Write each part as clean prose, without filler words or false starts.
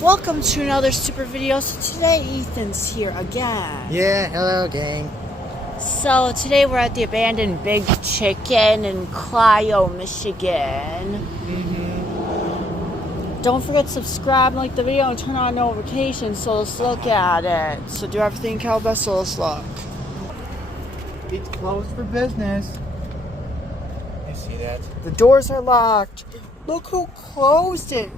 Welcome to another super video. So today Ethan's here again. Yeah, hello gang. So today we're at the abandoned Big Chicken in Clio, Michigan. Don't forget to subscribe, like the video, and turn on notifications. So let's look at it. So do everything cowbell, so let's look. It's closed for business. You see that? The doors are locked. Look who closed it.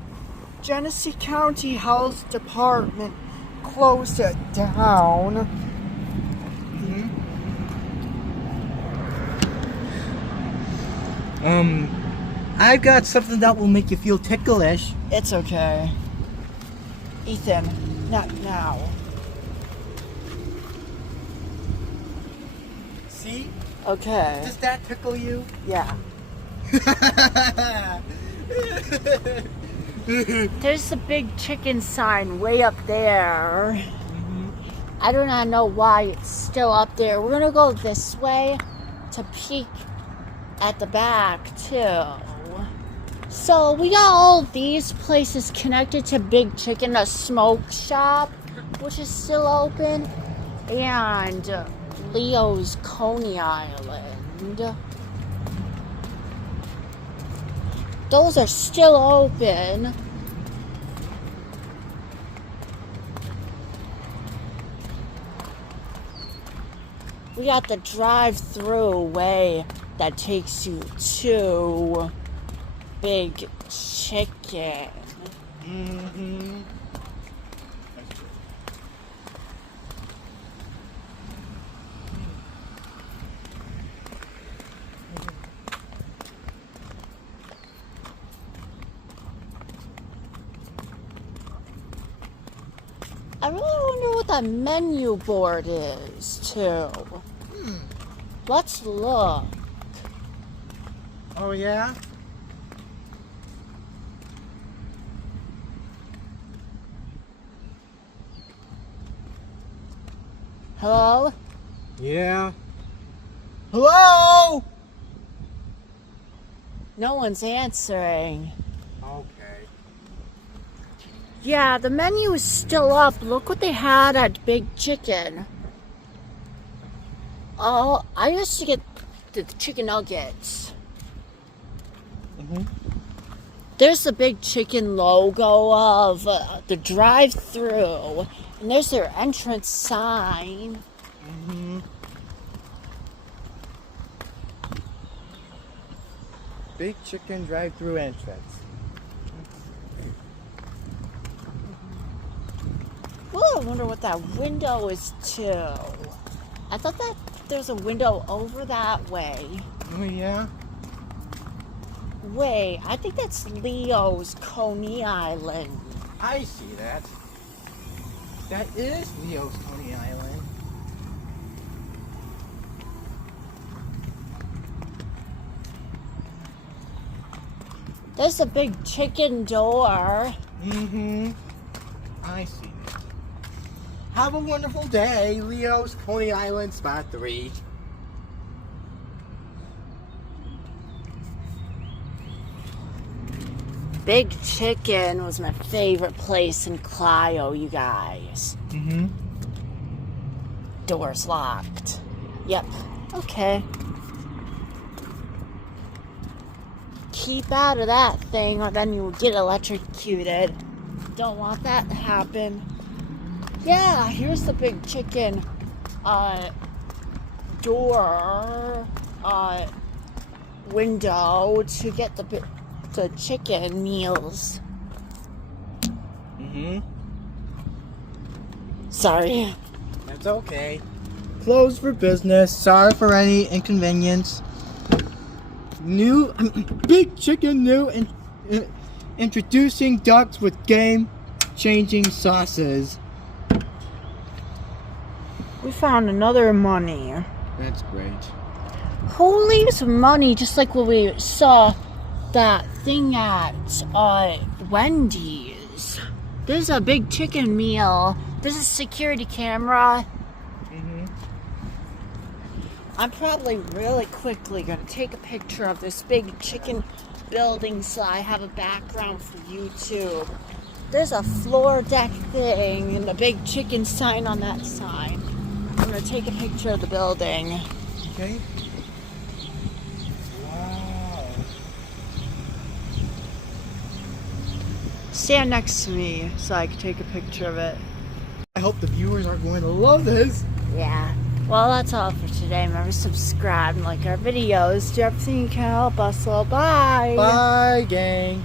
Genesee County Health Department closed it down. I've got something that will make you feel ticklish. It's okay. Ethan, not now. See? Okay. Does that tickle you? Yeah. There's the Big Chicken sign way up there. I do not know why it's still up there. We're gonna go this way to peek at the back too. So we got all these places connected to Big Chicken, a smoke shop, which is still open, and Leo's Coney Island. Those are still open. We got the drive-through way that takes you to Big Chicken. I really wonder what that menu board is, too. Let's look. Oh yeah? Hello? Yeah. Hello? No one's answering. Okay. Yeah, the menu is still up. Look what they had at Big Chicken. Oh, I used to get the chicken nuggets. There's the Big Chicken logo of the drive-through, and there's their entrance sign. Big Chicken drive-through entrance. Oh, I wonder what that window is too. I thought that there's a window over that way. Oh yeah? Wait, I think that's Leo's Coney Island. I see that. That is Leo's Coney Island. There's a Big Chicken door. I see it. Have a wonderful day, Leo's Coney Island Spot 3. Big Chicken was my favorite place in Clio, you guys. Doors locked. Yep. Okay. Keep out of that thing or then you'll get electrocuted. Don't want that to happen. Yeah, here's the Big Chicken door window to get the chicken meals. Sorry. That's okay. Closed for business. Sorry for any inconvenience. New Big Chicken introducing ducks with game-changing sauces. We found another money. That's great. Who leaves money just like when we saw that thing at Wendy's? There's a Big Chicken meal. There's a security camera. I'm probably really quickly going to take a picture of this Big Chicken building so I have a background for YouTube. There's a floor deck thing and a big chicken sign on that sign. I'm gonna take a picture of the building. Okay. Wow. Stand next to me so I can take a picture of it. I hope the viewers are going to love this. Yeah. Well, that's all for today. Remember to subscribe and like our videos. Do everything you can help us. So bye. Bye, gang.